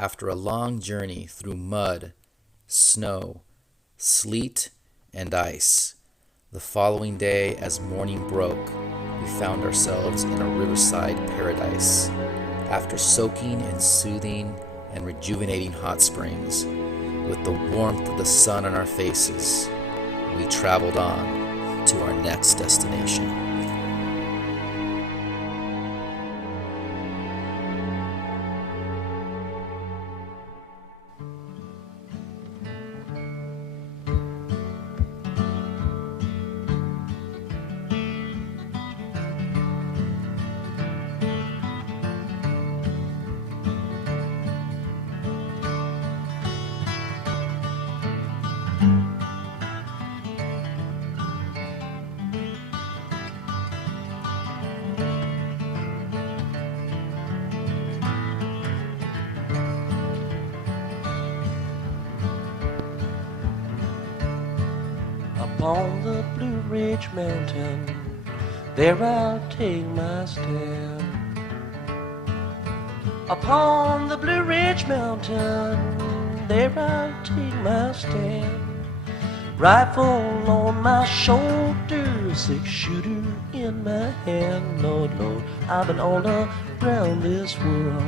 after a long journey through mud, snow, sleet, and ice. The following day, as morning broke, we found ourselves in a riverside paradise. After soaking in soothing and rejuvenating hot springs, with the warmth of the sun on our faces, we traveled on to our next destination. Upon the Blue Ridge Mountain, there I'll take my stand. Upon the Blue Ridge Mountain, there I'll take my stand. Rifle on my shoulder, 6-shooter in my hand. Lord, Lord, I've been all around this world.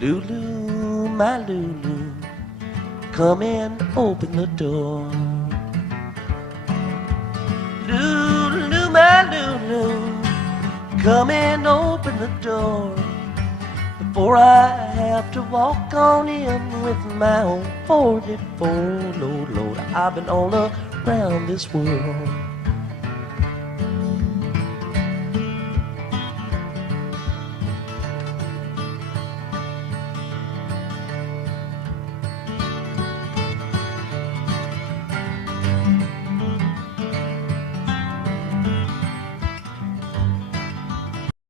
Lulu, my Lulu, come and open the door. Lulu, my Lulu, come and open the door, before I have to walk on in with my old 44. Lord, Lord, I've been all around this world.